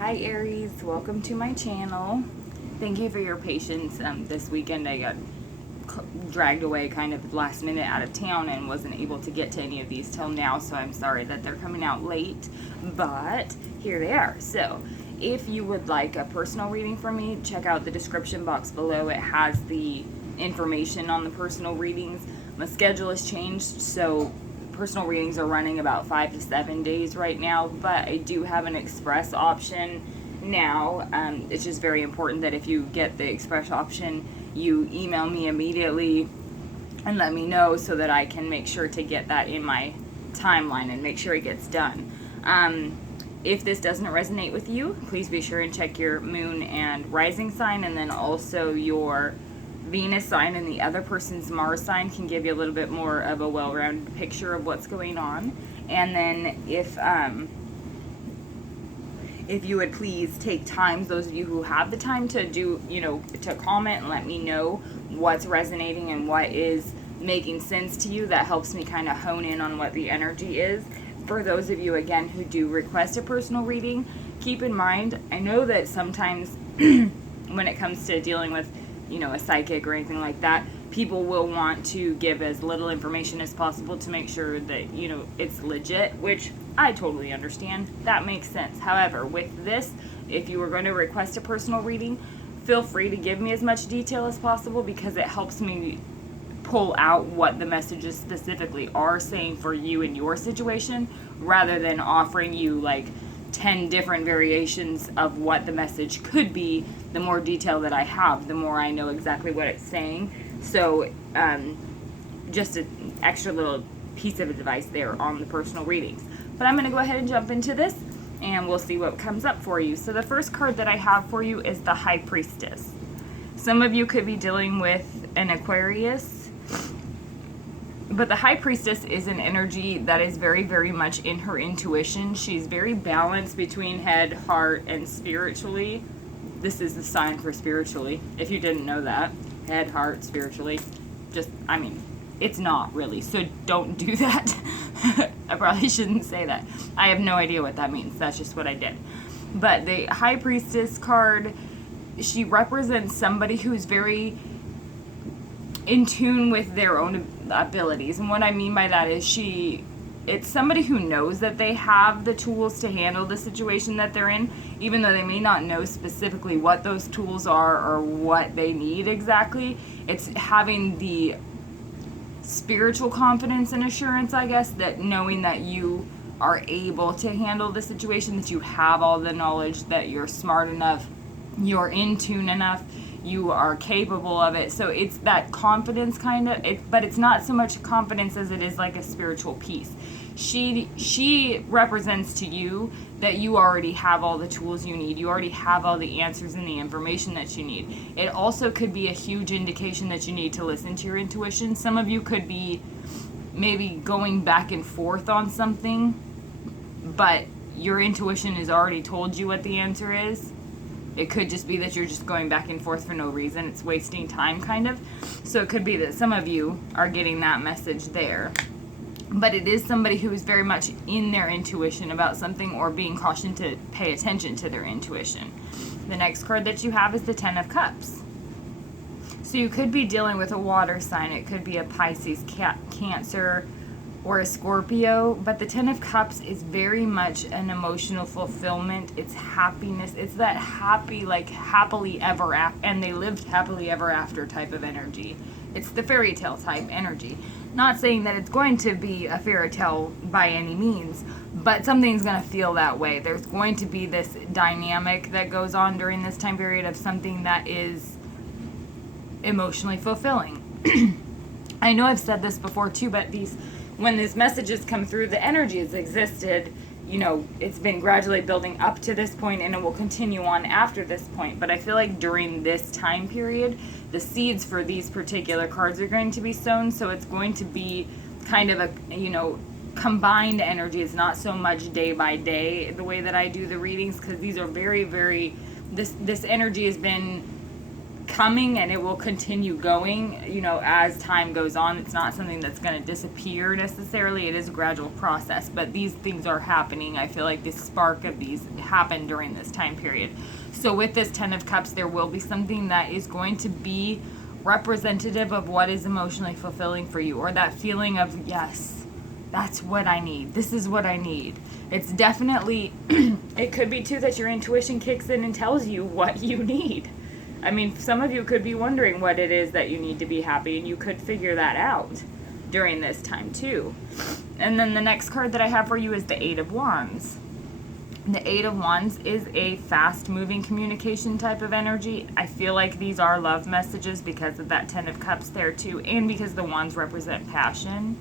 Hi Aries, welcome to my channel. Thank you for your patience. This weekend I got dragged away kind of last minute out of town and wasn't able to get to any of these till now, so I'm sorry that they're coming out late, but here they are. So if you would like a personal reading from me, check out the description box below. It has the information on the personal readings. My schedule has changed, so personal readings are running about 5 to 7 days right now, but I do have an express option now. It's just very important that if you get the express option, you email me immediately and let me know so that I can make sure to get that in my timeline and make sure it gets done. If this doesn't resonate with you, please be sure and check your moon and rising sign, and then also your Venus sign, and the other person's Mars sign can give you a little bit more of a well-rounded picture of what's going on. And then if you would please take time, those of you who have the time to do, to comment and let me know what's resonating and what is making sense to you. That helps me kind of hone in on what the energy is. For those of you, again, who do request a personal reading, keep in mind, I know that sometimes when it comes to dealing with a psychic or anything like that, people will want to give as little information as possible to make sure that, it's legit, which I totally understand. That makes sense. However, with this, if you were going to request a personal reading, feel free to give me as much detail as possible, because it helps me pull out what the messages specifically are saying for you in your situation, rather than offering you like 10 different variations of what the message could be. The more detail that I have, the more I know exactly what it's saying. So just an extra little piece of advice there on the personal readings. But I'm going to go ahead and jump into this, and we'll see what comes up for you. So the first card that I have for you is the High Priestess. Some of you could be dealing with an Aquarius, but the High Priestess is an energy that is very, very much in her intuition. She's very balanced between head, heart, and spiritually. This is the sign for spiritually, if you didn't know that. Head, heart, spiritually. It's not really, so don't do that. I probably shouldn't say that. I have no idea what that means. That's just what I did. But the High Priestess card, she represents somebody who's very in tune with their own abilities. And what I mean by that is it's somebody who knows that they have the tools to handle the situation that they're in, even though they may not know specifically what those tools are or what they need exactly. It's having the spiritual confidence and assurance, I guess, that knowing that you are able to handle the situation, that you have all the knowledge, that you're smart enough, you're in tune enough, you are capable of it. So it's that confidence kind of, but it's not so much confidence as it is like a spiritual peace. She represents to you that you already have all the tools you need. You already have all the answers and the information that you need. It also could be a huge indication that you need to listen to your intuition. Some of you could be maybe going back and forth on something, but your intuition has already told you what the answer is. It could just be that you're just going back and forth for no reason. It's wasting time, kind of. So it could be that some of you are getting that message there. But it is somebody who is very much in their intuition about something, or being cautioned to pay attention to their intuition. The next card that you have is the Ten of Cups. So you could be dealing with a water sign. It could be a Pisces, Cancer, or a Scorpio, but the Ten of Cups is very much an emotional fulfillment. It's happiness. It's that happy, like happily ever after, and they lived happily ever after type of energy. It's the fairy tale type energy. Not saying that it's going to be a fairy tale by any means, but something's going to feel that way. There's going to be this dynamic that goes on during this time period of something that is emotionally fulfilling. I know I've said this before too, but when these messages come through, the energy has existed, it's been gradually building up to this point, and it will continue on after this point. But I feel like during this time period, the seeds for these particular cards are going to be sown, so it's going to be kind of a, combined energy. It's not so much day by day the way that I do the readings, because these are very, very, this energy has been coming and it will continue going, you know, as time goes on. It's not something that's going to disappear necessarily. It is a gradual process, but these things are happening. I feel like this spark of these happened during this time period. So with this 10 of Cups, there will be something that is going to be representative of what is emotionally fulfilling for you, or that feeling of, yes, that's what I need. This is what I need. It's definitely, it could be too that your intuition kicks in and tells you what you need. I mean, some of you could be wondering what it is that you need to be happy, and you could figure that out during this time too. And then the next card that I have for you is the 8 of Wands. The 8 of Wands is a fast-moving communication type of energy. I feel like these are love messages because of that 10 of Cups there too, and because the Wands represent passion.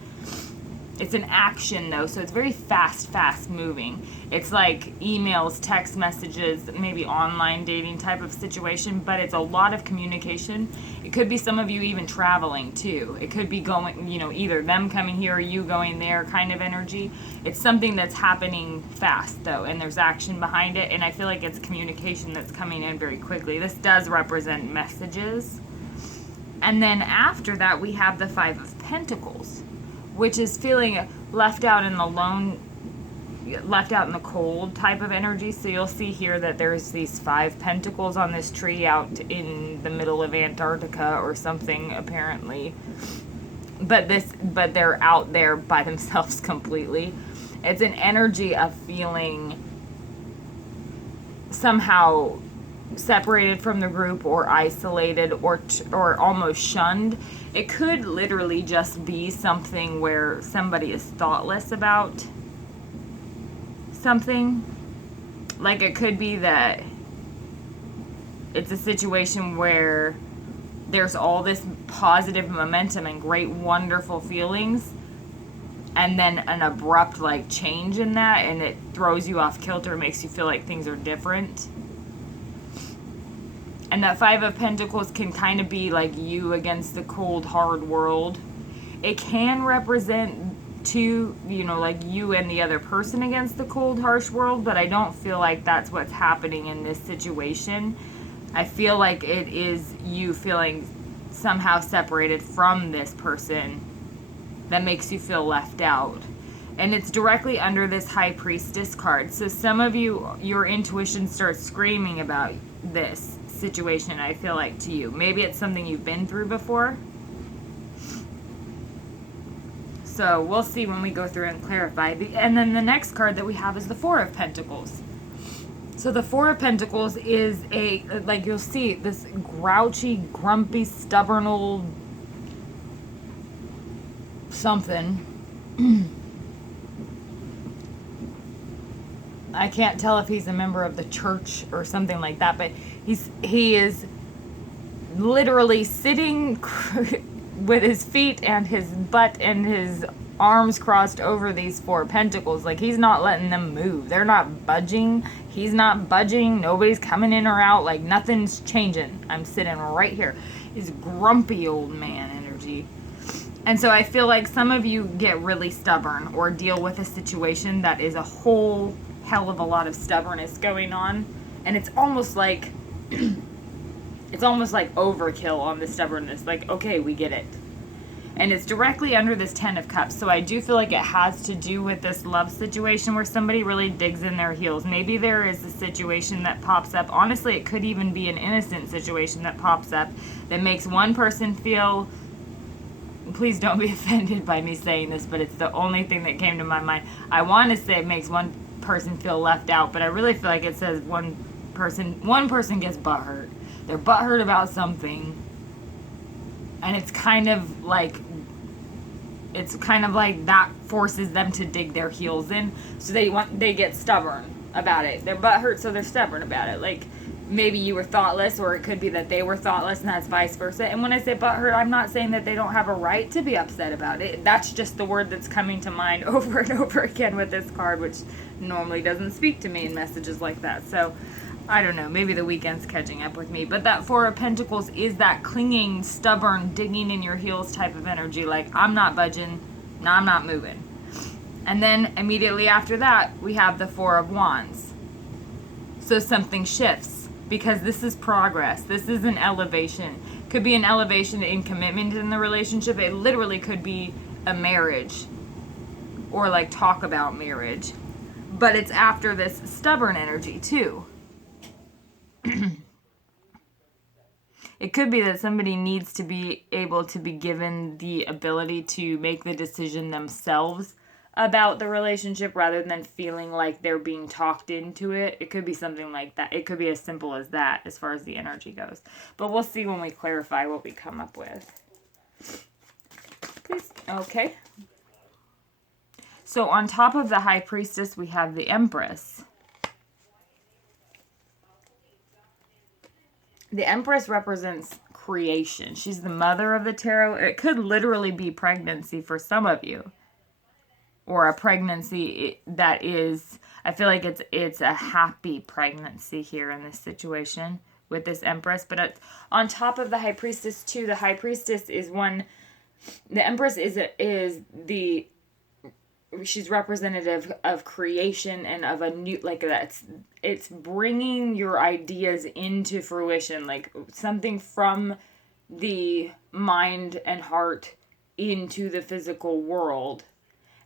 It's an action though, so it's very fast moving. It's like emails, text messages, maybe online dating type of situation, but it's a lot of communication. It could be some of you even traveling too. It could be going, you know, either them coming here or you going there kind of energy. It's something that's happening fast though, and there's action behind it, and I feel like it's communication that's coming in very quickly. This does represent messages. And then after that, we have the 5 of Pentacles, which is feeling left out in the lone, left out in the cold type of energy. So you'll see here that there's these 5 pentacles on this tree out in the middle of Antarctica or something, apparently. But they're out there by themselves completely. It's an energy of feeling somehow separated from the group, or isolated, or almost shunned. It could literally just be something where somebody is thoughtless about something. Like, it could be that it's a situation where there's all this positive momentum and great wonderful feelings, and then an abrupt like change in that, and it throws you off kilter, makes you feel like things are different. And that 5 of Pentacles can kind of be like you against the cold, hard world. It can represent you know, like you and the other person against the cold, harsh world, but I don't feel like that's what's happening in this situation. I feel like it is you feeling somehow separated from this person that makes you feel left out. And it's directly under this High Priestess card. So some of you, your intuition starts screaming about this situation, I feel like, to you. Maybe it's something you've been through before. So we'll see when we go through and clarify. And then the next card that we have is the 4 of Pentacles. So the 4 of Pentacles is a, like, you'll see this grouchy, grumpy, stubborn old something. I can't tell if he's a member of the church or something like that, but he is literally sitting with his feet and his butt and his arms crossed over these 4 pentacles. Like, he's not letting them move. They're not budging. He's not budging. Nobody's coming in or out. Like, nothing's changing. I'm sitting right here. He's grumpy old man energy. And so I feel like some of you get really stubborn or deal with a situation that is a whole hell of a lot of stubbornness going on, and it's almost like overkill on the stubbornness. Like, okay, we get it. And it's directly under this 10 of Cups. So I do feel like it has to do with this love situation where somebody really digs in their heels. Maybe there is a situation that pops up. Honestly, it could even be an innocent situation that pops up that makes one person feel, please don't be offended by me saying this, but it's the only thing that came to my mind. I want to say it makes one person feel left out, but I really feel like it says one person gets butthurt. They're butthurt about something, and it's kind of like that forces them to dig their heels in, so they get stubborn about it. They're butthurt, so they're stubborn about it. Like, maybe you were thoughtless, or it could be that they were thoughtless, and that's vice versa. And when I say butthurt, I'm not saying that they don't have a right to be upset about it. That's just the word that's coming to mind over and over again with this card, which normally doesn't speak to me in messages like that. So I don't know, maybe the weekend's catching up with me. But that 4 of Pentacles is that clinging, stubborn, digging in your heels type of energy. Like, I'm not budging, no, I'm not moving. And then immediately after that, we have the 4 of Wands. So something shifts. because this is progress. This is an elevation. Could be an elevation in commitment in the relationship. It literally could be a marriage or like talk about marriage. But it's after this stubborn energy too. It could be that somebody needs to be able to be given the ability to make the decision themselves about the relationship rather than feeling like they're being talked into it. It could be something like that. It could be as simple as that as far as the energy goes. But we'll see when we clarify what we come up with. Please. Okay. So on top of the High Priestess, we have the Empress. The Empress represents creation. She's the mother of the tarot. It could literally be pregnancy for some of you. Or a pregnancy that is, I feel like it's a happy pregnancy here in this situation with this Empress. But on top of the High Priestess too, the High Priestess is the Empress she's representative of creation and of a new, like it's bringing your ideas into fruition, like something from the mind and heart into the physical world.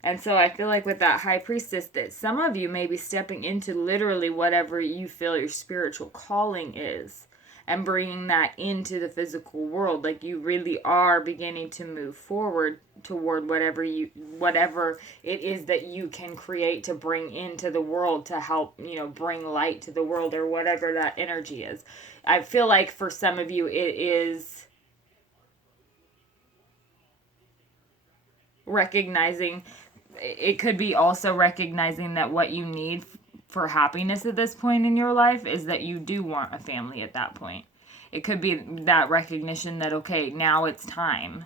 And so I feel like with that High Priestess that some of you may be stepping into literally whatever you feel your spiritual calling is and bringing that into the physical world. Like you really are beginning to move forward toward whatever it is that you can create to bring into the world to help, bring light to the world or whatever that energy is. I feel like for some of you it is recognizing, it could be also recognizing that what you need for happiness at this point in your life is that you do want a family at that point. It could be that recognition that, okay, now it's time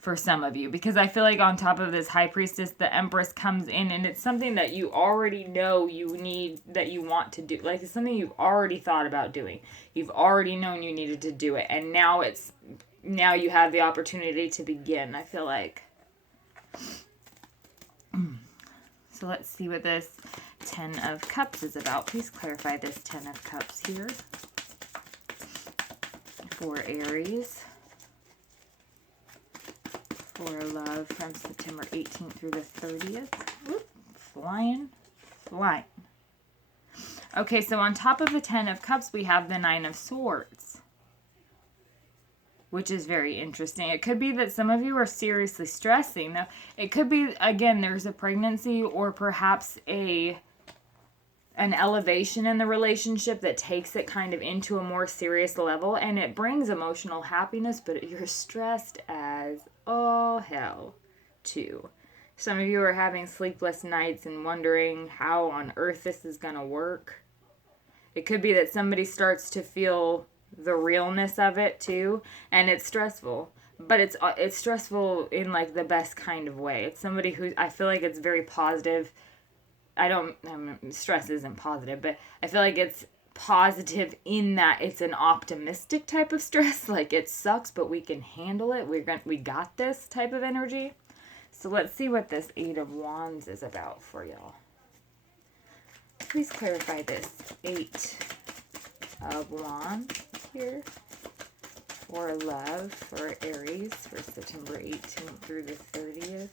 for some of you. Because I feel like on top of this High Priestess, the Empress comes in and it's something that you already know you need, that you want to do. Like it's something you've already thought about doing. You've already known you needed to do it. And now you have the opportunity to begin, I feel like. So let's see what this 10 of Cups is about. Please clarify this 10 of Cups here for Aries. For love from September 18th through the 30th. Oop, flying. Okay, so on top of the 10 of Cups, we have the 9 of Swords, which is very interesting. It could be that some of you are seriously stressing. Now, it could be, again, there's a pregnancy or perhaps an elevation in the relationship that takes it kind of into a more serious level, and it brings emotional happiness, but you're stressed as all hell, too. Some of you are having sleepless nights and wondering how on earth this is going to work. It could be that somebody starts to feel the realness of it too, and it's stressful, but it's stressful in like the best kind of way. It's somebody who I feel like it's very positive. Stress isn't positive, but I feel like it's positive in that it's an optimistic type of stress. Like it sucks, but we can handle it. We got this type of energy. So let's see what this 8 of Wands is about for y'all. Please clarify this 8 of Wands here for love for Aries for September 18th through the 30th,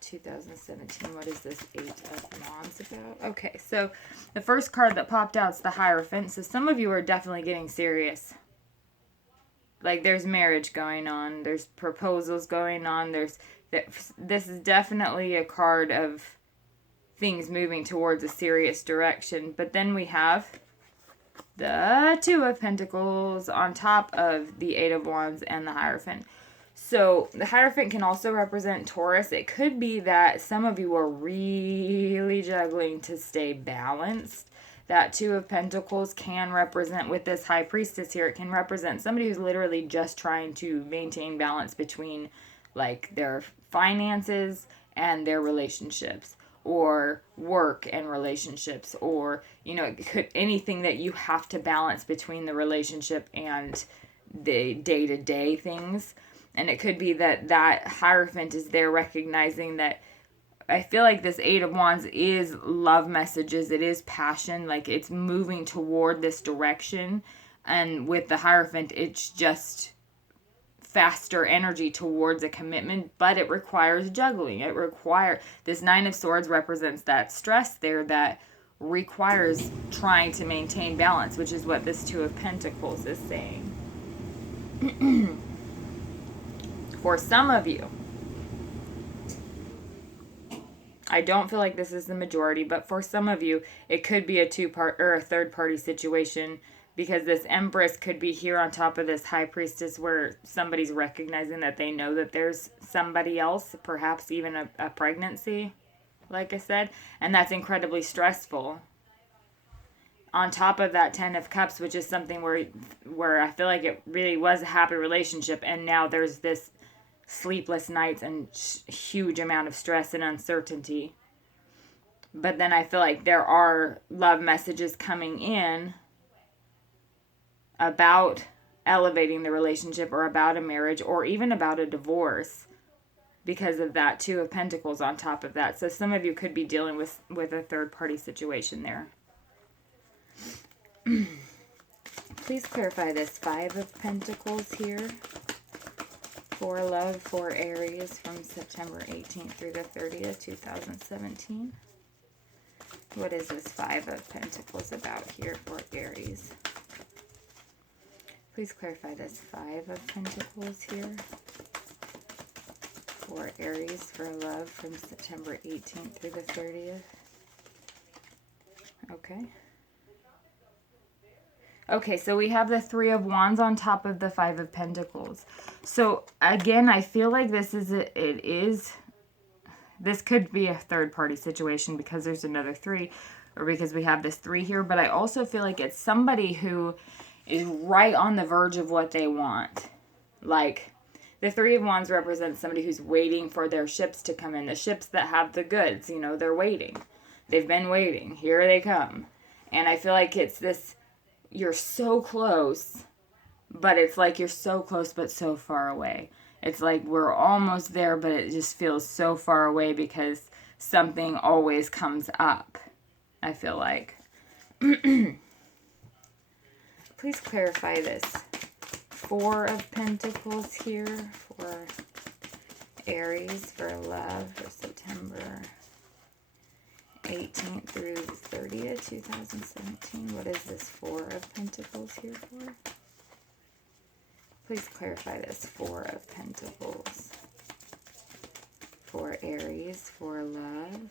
2017. What is this 8 of Wands about? Okay, so the first card that popped out is the Hierophant. So some of you are definitely getting serious. Like there's marriage going on. There's proposals going on. This is definitely a card of things moving towards a serious direction. But then we have the 2 of Pentacles on top of the 8 of Wands and the Hierophant. So the Hierophant can also represent Taurus. It could be that some of you are really juggling to stay balanced. That 2 of Pentacles can represent, with this High Priestess here, it can represent somebody who's literally just trying to maintain balance between like their finances and their relationships, or work and relationships, or it could anything that you have to balance between the relationship and the day-to-day things. And it could be that Hierophant is there recognizing that I feel like this Eight of Wands is love messages. It is passion. Like, it's moving toward this direction. And with the Hierophant, it's just faster energy towards a commitment, but it requires juggling. This Nine of Swords represents that stress there that requires trying to maintain balance, which is what this Two of Pentacles is saying. For some of you, I don't feel like this is the majority, but for some of you, it could be a third-party situation, because this Empress could be here on top of this High Priestess, where somebody's recognizing that they know that there's somebody else, perhaps even a pregnancy, like I said, and that's incredibly stressful. On top of that Ten of Cups, which is something where I feel like it really was a happy relationship, and now there's this sleepless nights and huge amount of stress and uncertainty. But then I feel like there are love messages coming in about elevating the relationship, or about a marriage, or even about a divorce, because of that Two of Pentacles on top of that. So some of you could be dealing with a third-party situation there. Please clarify this Five of Pentacles here. For love for Aries from September 18th through the 30th, 2017. What is this Five of Pentacles about here for Aries? Please clarify this Five of Pentacles here for Aries for love from September 18th through the 30th. Okay. Okay, so we have the Three of Wands on top of the Five of Pentacles. So again, I feel like this could be a third-party situation, because there's another three, or because we have this three here. But I also feel like it's somebody who is right on the verge of what they want. Like, the Three of Wands represents somebody who's waiting for their ships to come in. The ships that have the goods, you know, they're waiting. They've been waiting. Here they come. And I feel like it's this, you're so close, but it's like you're so close but so far away. It's like we're almost there, but it just feels so far away because something always comes up, I feel like. Please clarify this Four of Pentacles here for Aries for love for September 18th through the 30th, 2017. What is this Four of Pentacles here for? Please clarify this Four of Pentacles for Aries for love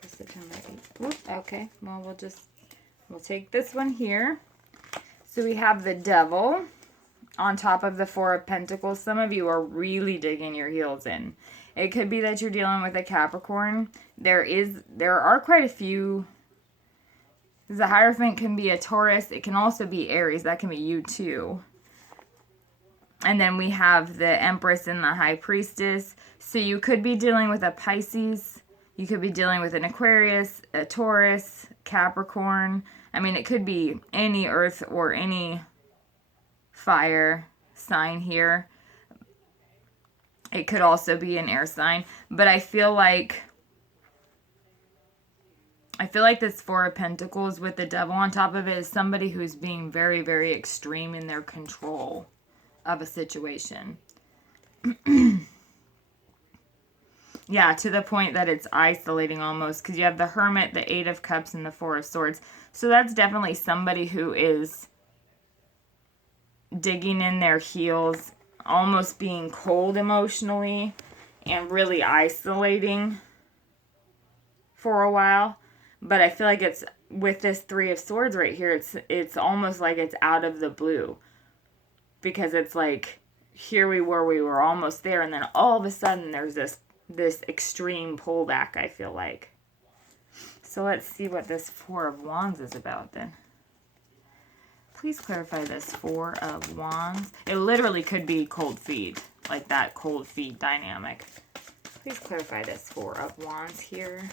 for September 8th. Okay, well, we'll take this one here. So we have the Devil on top of the Four of Pentacles. Some of you are really digging your heels in. It could be that you're dealing with a Capricorn. There are quite a few. The Hierophant can be a Taurus. It can also be Aries. That can be you too. And then we have the Empress and the High Priestess. So you could be dealing with a Pisces. You could be dealing with an Aquarius, a Taurus, Capricorn. I mean, it could be any earth or any fire sign here. It could also be an air sign. But I feel like this Four of Pentacles with the Devil on top of it is somebody who's being very, very extreme in their control of a situation. Yeah, to the point that it's isolating almost, because you have the Hermit, the Eight of Cups, and the Four of Swords. So that's definitely somebody who is digging in their heels, almost being cold emotionally, and really isolating for a while. But I feel like it's, with this Three of Swords right here, it's almost like it's out of the blue. Because it's like, here we were almost there, and then all of a sudden there's this extreme pullback, I feel like. So let's see what this Four of Wands is about then. Please clarify this Four of Wands. It literally could be cold feet, like that cold feet dynamic. Please clarify this Four of Wands here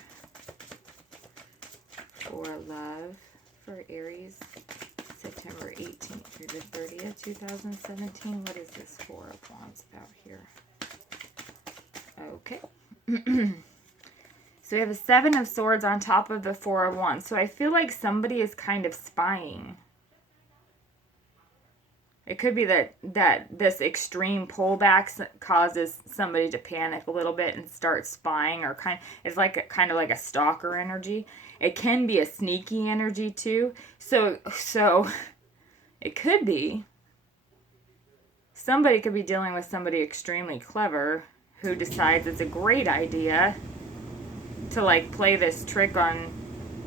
for love for Aries, September 18th through the 30th, 2017. What is this Four of Wands about here? Okay, So we have a 7 of Swords on top of the 4 of Wands. So I feel like somebody is kind of spying. It could be that this extreme pullback causes somebody to panic a little bit and start spying, or it's like kind of like a stalker energy. It can be a sneaky energy too. So it could be somebody could be dealing with somebody extremely clever who decides it's a great idea to like play this trick on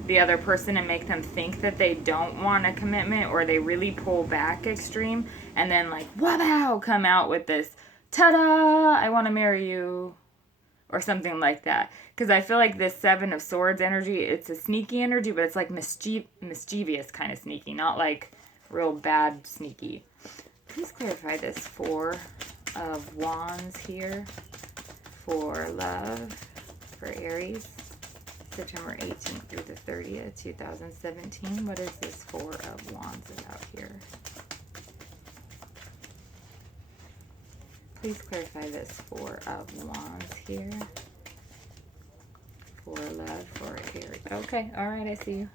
the other person and make them think that they don't want a commitment, or they really pull back extreme and then like wow come out with this ta-da, I want to marry you, or something like that. Because I feel like this 7 of Swords energy, it's a sneaky energy, but it's like mischievous kind of sneaky, not like real bad sneaky. Please clarify this 4 of Wands here for love for Aries, September 18th through the 30th, 2017. What is this 4 of Wands about here? Please clarify this 4 of Wands here for love for Aries. Okay, all right, I see you.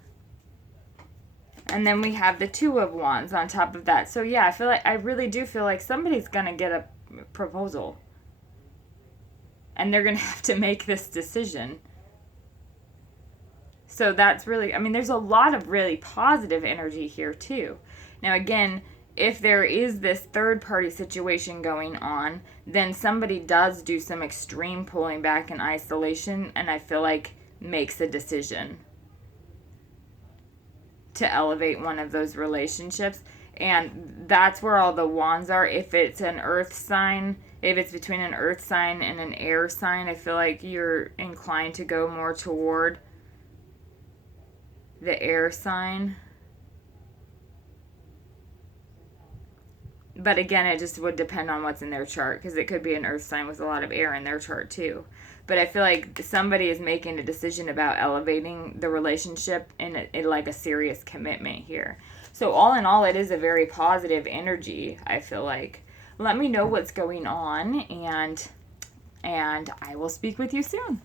And then we have the 2 of Wands on top of that. So yeah, I really do feel like somebody's going to get a proposal. And they're going to have to make this decision. So that's really, I mean, there's a lot of really positive energy here too. Now again, if there is this third party situation going on, then somebody does do some extreme pulling back and isolation, and I feel like makes a decision to elevate one of those relationships. And that's where all the wands are. If it's an earth sign, if it's between an earth sign and an air sign, I feel like you're inclined to go more toward the air sign. But again, it just would depend on what's in their chart, because it could be an earth sign with a lot of air in their chart too. But I feel like somebody is making a decision about elevating the relationship in like a serious commitment here. So all in all, it is a very positive energy, I feel like. Let me know what's going on, and I will speak with you soon.